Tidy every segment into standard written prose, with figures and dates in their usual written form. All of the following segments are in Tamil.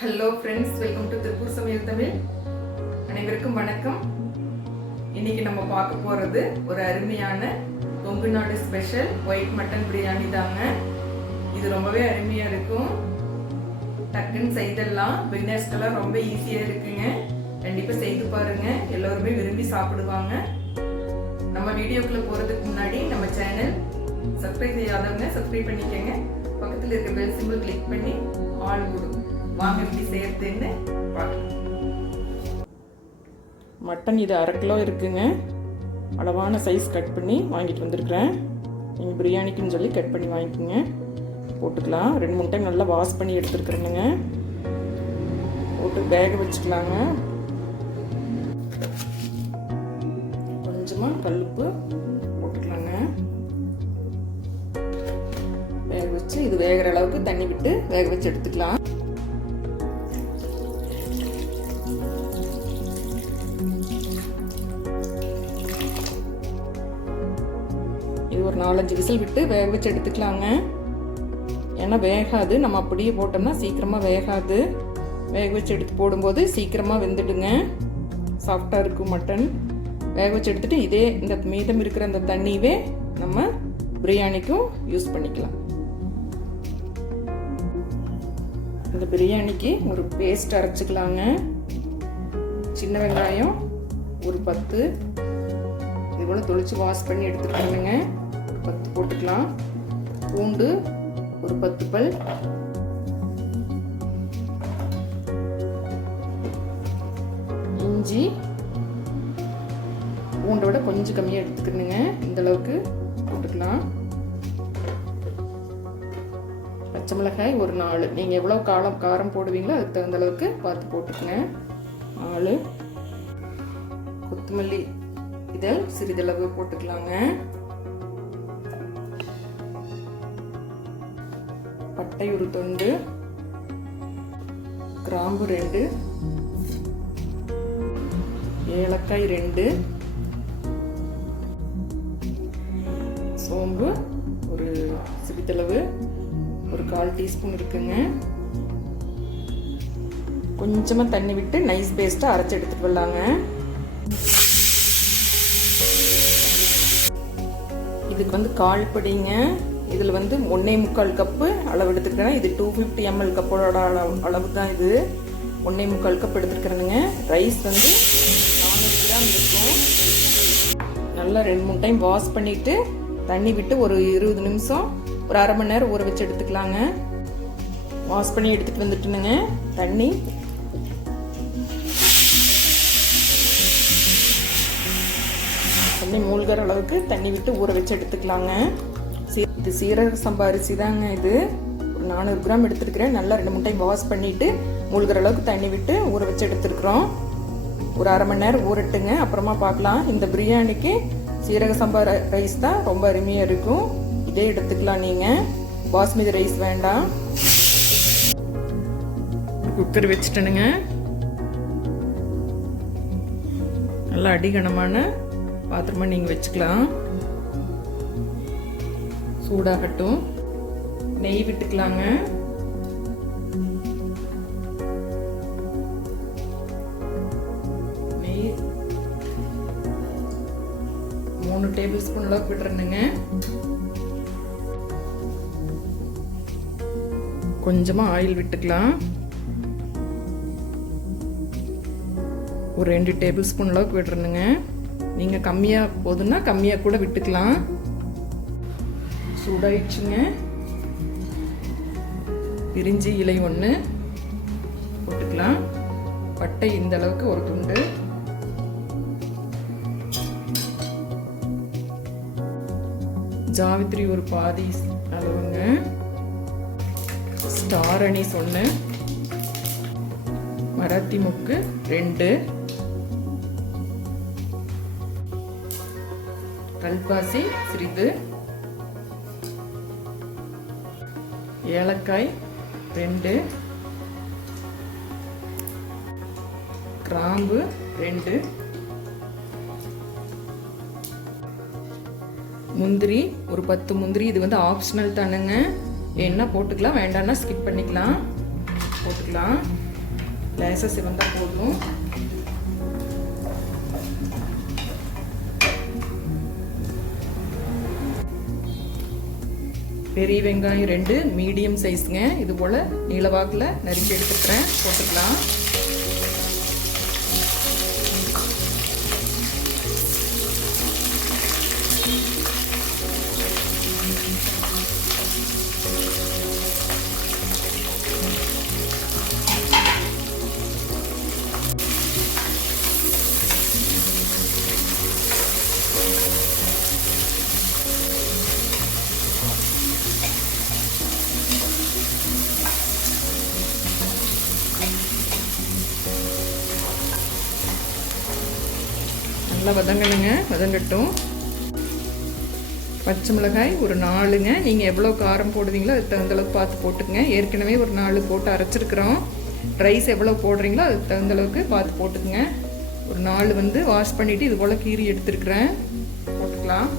Hello friends, welcome to Tiruppur சமையல் தமிழ். அனைவருக்கும் வணக்கம். இன்னைக்கு நம்ம பார்க்க போகிறது ஒரு அருமையான கொங்கு நாடு ஸ்பெஷல் ஒயிட் மட்டன் பிரியாணி தாங்க. இது ரொம்பவே அருமையாக இருக்கும். டக்குன்னு செய்தெல்லாம் பிகினர்ஸ்க்கெல்லாம் ரொம்ப ஈஸியாக இருக்குங்க. கண்டிப்பாக செய்து பாருங்க, எல்லோருமே விரும்பி சாப்பிடுவாங்க. நம்ம வீடியோக்குள்ளே போகிறதுக்கு முன்னாடி நம்ம சேனல் சப்ஸ்கிரைப் செய்யாதவங்க சப்ஸ்கிரைப் பண்ணிக்கோங்க. பக்கத்தில் இருக்க பெல் சிம்பிள் கிளிக் பண்ணி ஆல் கொடுங்க. வாங்க எப்படி செய்யறதுன்னு பார்க்கலாம். மட்டன் இது 1/2 கிலோ இருக்குங்க. அளவான சைஸ் கட் பண்ணி வாங்கிட்டு வந்திருக்கிறேன். நீங்கள் பிரியாணிக்குன்னு சொல்லி கட் பண்ணி வாங்கிக்கோங்க. போட்டுக்கலாம். 2-3 டைம் நல்லா வாஷ் பண்ணி எடுத்துருக்குறேனுங்க. போட்டு வேக வச்சுக்கலாங்க. கொஞ்சமாக கல்லுப்பு போட்டுக்கலாங்க. வேக வச்சு இது வேகிற அளவுக்கு தண்ணி விட்டு வேக வச்சு எடுத்துக்கலாம். இது ஒரு 4-5 விசில் விட்டு வேக வச்சு எடுத்துக்கலாங்க. ஏன்னா வேகாது, நம்ம அப்படியே போட்டோம்னா சீக்கிரமாக வேகாது. வேக வச்சு எடுத்து போடும்போது சீக்கிரமாக வெந்துடுங்க, சாஃப்டாக இருக்கும் மட்டன். வேக வச்சு எடுத்துட்டு இதே இந்த மீதம் இருக்கிற அந்த தண்ணியவே நம்ம பிரியாணிக்கும் யூஸ் பண்ணிக்கலாம். இந்த பிரியாணிக்கு ஒரு பேஸ்ட் அரைச்சிக்கலாங்க. சின்ன வெங்காயம் ஒரு 10 இது போல் தொளிச்சு வாஷ் பண்ணி எடுத்துக்கணுங்க. 10 போட்டுக்கலாம். பூண்டு ஒரு 10 பல், இஞ்சி பூண்டை விட கொஞ்சம் கம்மியாக எடுத்துக்கணுங்க. இந்த அளவுக்கு போட்டுக்கலாம். பச்சை மிளகாய் ஒரு 4. நீங்கள் எவ்வளோ காரம் போடுவீங்களோ அதுக்கு தகுந்த அளவுக்கு பார்த்து போட்டுக்கங்க. 4 கொத்தமல்லி இதழ் சிறிதளவு போட்டுக்கலாங்க. பட்டை ஒரு துண்டு, கிராம்பு 2, ஏலக்காய் 2, சோம்பு ஒரு சிறிதளவு ஒரு 1/4 டீஸ்பூன் இருக்குங்க. கொஞ்சமாக தண்ணி விட்டு நைஸ் பேஸ்ட்டாக அரைச்சி எடுத்துட்டு வரலாங்க. இதுக்கு 1/4 படிங்க. இதில் 1/4 கப்பு அளவு எடுத்துக்கிறேன். இது 250 ml கப்போட அளவு தான். இது 1/4 கப் எடுத்துருக்கிறேனுங்க. ரைஸ் 400 கிராம் இருக்கும். நல்லா 2-3 டைம் வாஷ் பண்ணிவிட்டு தண்ணி விட்டு ஒரு 20 நிமிஷம் ஒரு 1/2 மணி நேரம் ஊற வச்சு எடுத்துக்கலாங்க. வாஷ் பண்ணி எடுத்துகிட்டு வந்துட்டுனுங்க. தண்ணி மூழ்கிற அளவுக்கு தண்ணி விட்டு ஊற வச்சு எடுத்துக்கலாங்க. இது சீரக சம்பா அரிசி தாங்க. இது ஒரு 400 கிராம் எடுத்துருக்கிறேன். நல்லா 2-3 டைம் வாஷ் பண்ணிவிட்டு மூழ்கிற அளவுக்கு தண்ணி விட்டு ஊற வச்சு எடுத்துருக்குறோம். ஒரு 1/2 மணி நேரம் ஊறட்டுங்க, அப்புறமா பார்க்கலாம். இந்த பிரியாணிக்கு சீரக சம்பா ரைஸ் தான் ரொம்ப அருமையாக இருக்கும். இதே எடுத்துக்கலாம். நீங்கள் பாஸ்மதி ரைஸ் வேண்டாம். குக்கர் வச்சுட்டேனுங்க. நல்லா அடிகனமான பாத்திரமா நீங்கள் வச்சுக்கலாம். சூடாகட்டும். நெய் விட்டுக்கலாங்க. நெய் 3 டேபிள் ஸ்பூன் அளவுக்கு விட்டுறேனுங்க. கொஞ்சமாக ஆயில் விட்டுக்கலாம். ஒரு 2 டேபிள் ஸ்பூன் அளவுக்கு விட்டுறேனுங்க. நீங்கள் கம்மியாக போதுன்னா கம்மியாக கூட விட்டுக்கலாம். சூடாயிடுச்சுங்க. பிரிஞ்சி இலை 1 போட்டுக்கலாம். பட்டை இந்த அளவுக்கு ஒரு துண்டு, ஜாவித்ரி ஒரு பாதி அளவுங்க, ஸ்டார் அனீஸ் 1, மராத்தி முக்கு 2, கல்பாசி சிறிது, ஏலக்காய் 2, கிராம்பு 2, முந்திரி ஒரு 10 முந்திரி. இது ஆப்ஷனல் தானுங்க. வேணா போட்டுக்கலாம், வேண்டாம்னா ஸ்கிப் பண்ணிக்கலாம். போட்டுக்கலாம். லேசாக சிவந்தா போதும். பெரிய வெங்காயம் 2 மீடியம் சைஸுங்க. இது போல் நீளவாக்கில் நறுக்கி எடுத்துக்கிறேன். போட்டுக்கலாம். நல்லா வதங்கணுங்க. வதங்கட்டும். பச்சை மிளகாய் ஒரு 4ங்க. நீங்கள் எவ்வளோ காரம் போடுவீங்களோ அதுக்கு தகுந்தளவுக்கு பார்த்து போட்டுக்கங்க. ஏற்கனவே ஒரு 4 போட்டு அரைச்சிருக்கிறோம். ரைஸ் எவ்வளோ போடுறீங்களோ அதுக்கு தகுந்தளவுக்கு பார்த்து போட்டுக்குங்க. ஒரு 4 வந்து வாஷ் பண்ணிவிட்டு இது போல் கீரி எடுத்துருக்குறேன். போட்டுக்கலாம்.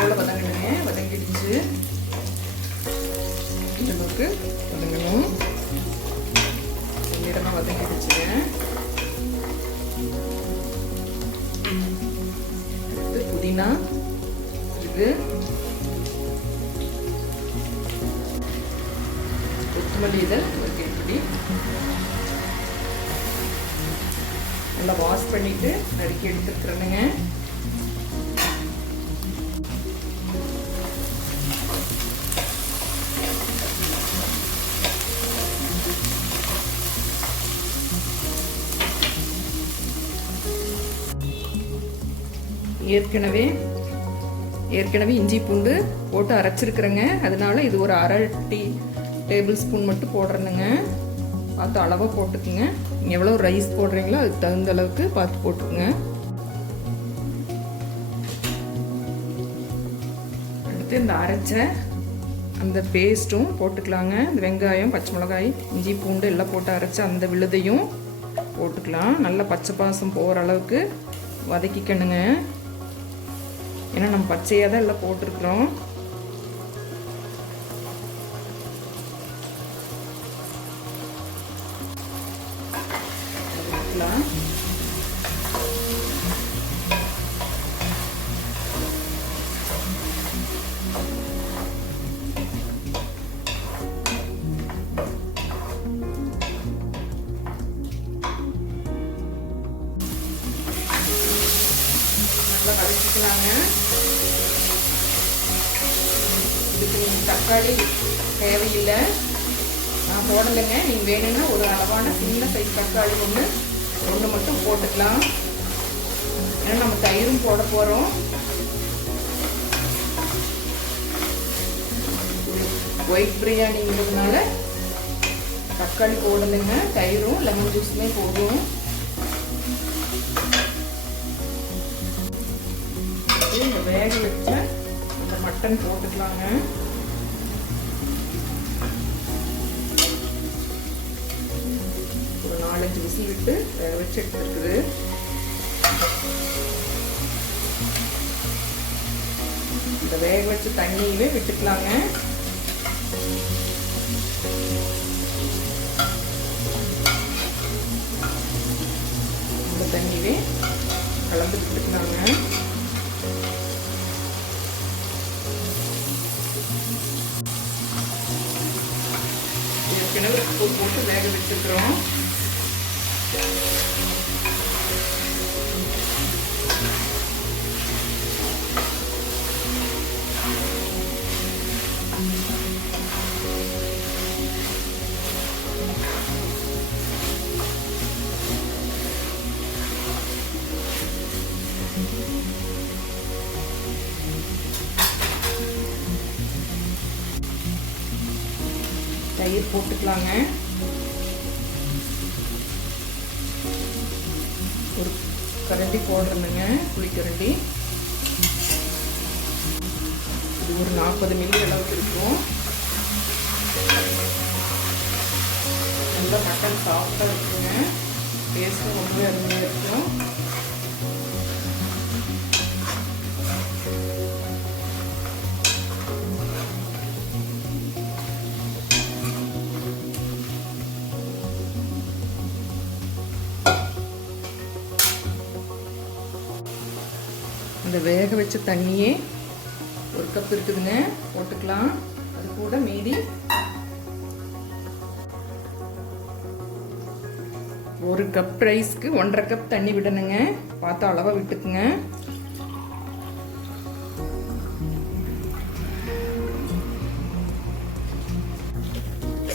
போல வதங்கணுங்க. வதங்கிடுச்சு. இந்த அளவுக்கு வதங்கணும். நேரமாக வதங்கிடுச்சுங்க. அடுத்து புதினா இது, கொத்தமல்லி இதழ் ஒரு கைப்பிடி. நல்லா வாஷ் பண்ணிட்டு நறுக்கி எடுத்துருக்குறேனுங்க. ஏற்கனவே இஞ்சி பூண்டு போட்டு அரைச்சிருக்கிறேங்க. அதனால இது ஒரு 1/2 டேபிள் ஸ்பூன் மட்டும் போடுறேனுங்க. பார்த்து அளவாக போட்டுக்குங்க. நீங்கள் எவ்வளோ ரைஸ் போடுறீங்களோ அதுக்கு தகுந்த அளவுக்கு பார்த்து போட்டுக்குங்க. அடுத்து இந்த அரைச்ச அந்த பேஸ்ட்டும் போட்டுக்கலாங்க. இந்த வெங்காயம், பச்சை மிளகாய், இஞ்சி பூண்டு எல்லாம் போட்டு அரைச்ச அந்த விழுதையும் போட்டுக்கலாம். நல்லா பச்சை பாசம் போகிற அளவுக்கு வதக்கிக்கணுங்க. ஏன்னா நம்ம பச்சையாக தான் எல்லாம் போட்டிருக்கிறோம். நல்லா வதக்கிக்கலாங்க. இதுக்கு நீங்கள் தக்காளி தேவையில்லை, நான் போடலைங்க. நீங்கள் வேணும்னா ஒரு அளவான சின்ன சைஸ் தக்காளி ஒன்று மட்டும் போட்டுக்கலாம். ஏன்னா நம்ம தயிரும் போட போகிறோம். ஒயிட் பிரியாணிங்கிறதுனால தக்காளி போடலைங்க. தயிரும் லெமன் ஜூஸுமே போடும். இந்த வேக வச்ச இந்த மட்டன் போட்டுக்கலாங்க. ஒரு 4-5 விசில் விட்டு வேக வச்சு எடுத்துருக்குது. இந்த வேக வச்ச தண்ணியவே விட்டுக்கலாங்க. இந்த தண்ணியவே கலந்து விட்டுக்கலாங்க. ஏற்கனவே உப்பு போட்டு வேக வச்சுக்கிறோம். தயிர் போட்டுக்கலாங்க. ஒரு கரண்டி போடுறேனுங்க, புளிக்கரண்டி. இது ஒரு 40 மில்லி அளவுக்கு இருக்கும். நல்லா மட்டன் சாஃப்டாக இருக்குங்க. டேஸ்ட்டும் ரொம்பவே அருமையாக இருக்கும். இந்த வேக வச்ச தண்ணியே 1 கப் இருக்குதுங்க, போட்டுக்கலாம். அது கூட மீதி 1 கப் ரைஸ்க்கு 1.5 கப் தண்ணி விடணுங்க. பார்த்து அளவாக விட்டுக்குங்க.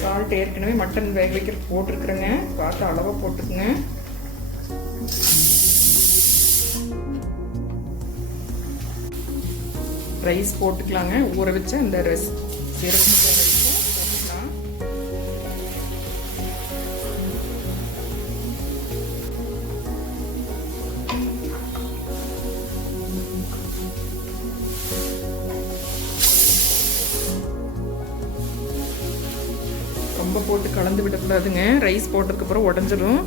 சால்ட் ஏற்கனவே மட்டன் வேக வைக்கிற போட்டிருக்கிறேங்க. பார்த்து அளவாக போட்டுக்குங்க. ரைஸ் போட்டுக்கலாங்க. ஊற வச்ச இந்த சீரகம் போட்டுக்கலாம். ரொம்ப போட்டு கலந்து விடக்கூடாதுங்க. ரைஸ் போட்டதுக்கு அப்புறம் உடஞ்சிடும்.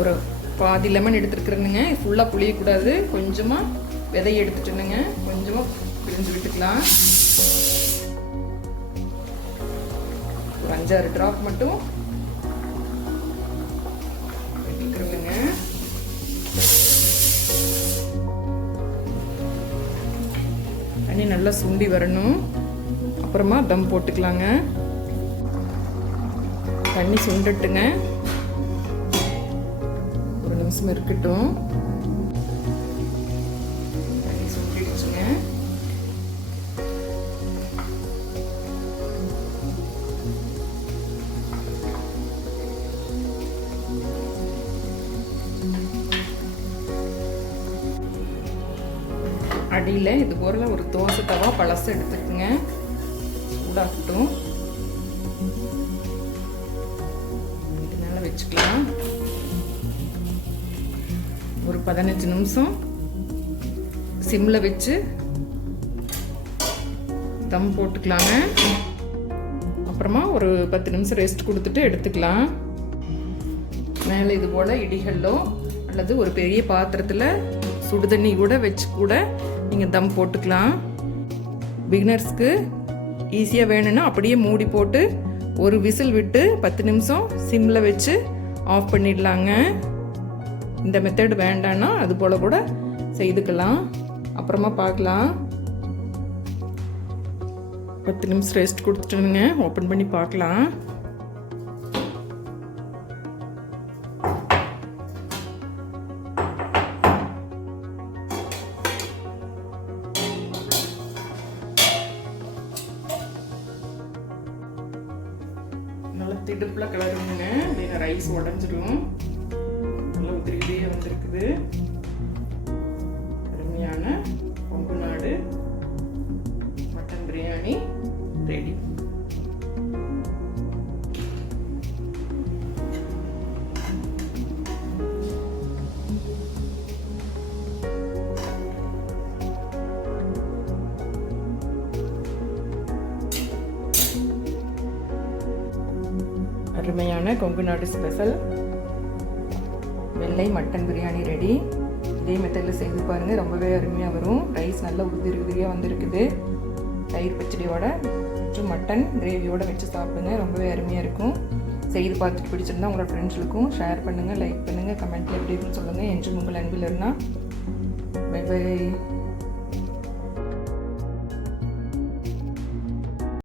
ஒரு பாதி லெமன் எடுத்துருக்குறேனுங்க. ஃபுல்லாக புளியக்கூடாது. கொஞ்சமாக விதையை எடுத்துட்டுனுங்க. கொஞ்சமாக பிழிஞ்சு விட்டுக்கலாம். ஒரு 5-6 ட்ராப் மட்டும் விட்டுக்கிறேங்க. தண்ணி நல்லா சுண்டி வரணும். அப்புறமா தம் போட்டுக்கலாங்க. தண்ணி சுண்டட்டுங்க. நிமிஷம் இருக்கட்டும். தண்ணி சுண்டிடுச்சுங்க. அடியில் இது போல ஒரு தோசை தவா பழசு எடுத்துக்குங்க. சூடாகட்டும். இதனால வச்சுக்கலாம். ஒரு 15 நிமிஷம் சிம்மில் வச்சு தம் போட்டுக்கலாங்க. அப்புறமா ஒரு 10 நிமிஷம் ரெஸ்ட் கொடுத்துட்டு எடுத்துக்கலாம். மேலே இது போல் இடிகளோ அல்லது ஒரு பெரிய பாத்திரத்தில் சுடுதண்ணி கூட வச்சு கூட நீங்கள் தம் போட்டுக்கலாம். பிகினர்ஸ்க்கு ஈஸியாக வேணும்னா அப்படியே மூடி போட்டு ஒரு விசில் விட்டு 10 நிமிஷம் சிம்மில் வச்சு ஆஃப் பண்ணிடலாங்க. இந்த மெத்தட் வேண்டான்னா அது போல் கூட செய்துக்கலாம். அப்புறமா பார்க்கலாம். 10 நிமிஷம் ரெஸ்ட் கொடுத்துட்டுங்க. ஓப்பன் பண்ணி பார்க்கலாம். நல்லா திடுப்பில் கிளறுங்க. இல்லைன்னா ரைஸ் உடஞ்சிடும். நல்லா உதிரியே வந்திருக்குது. அருமையான கொங்கு நாடு மட்டன் பிரியாணி ரெடி. அருமையான கொங்கு நாடு ஸ்பெஷல் வெள்ளை மட்டன் பிரியாணி ரெடி. இதே மெத்தடில் செய்து பாருங்கள். ரொம்பவே அருமையாக வரும். ரைஸ் நல்லா உதிரியாக வந்திருக்குது. தயிர் பச்சடியோட மற்றும் மட்டன் கிரேவியோடு வச்சு சாப்பிடுங்க. ரொம்பவே அருமையாக இருக்கும். செய்து பார்த்துட்டு பிடிச்சிருந்தா உங்களோட ஃப்ரெண்ட்ஸுக்கும் ஷேர் பண்ணுங்கள், லைக் பண்ணுங்கள், கமெண்ட்டில் எப்படி இருக்குன்னு சொல்லுங்கள். என்றும் உங்கள் அன்பில் இருந்தால் பை பை.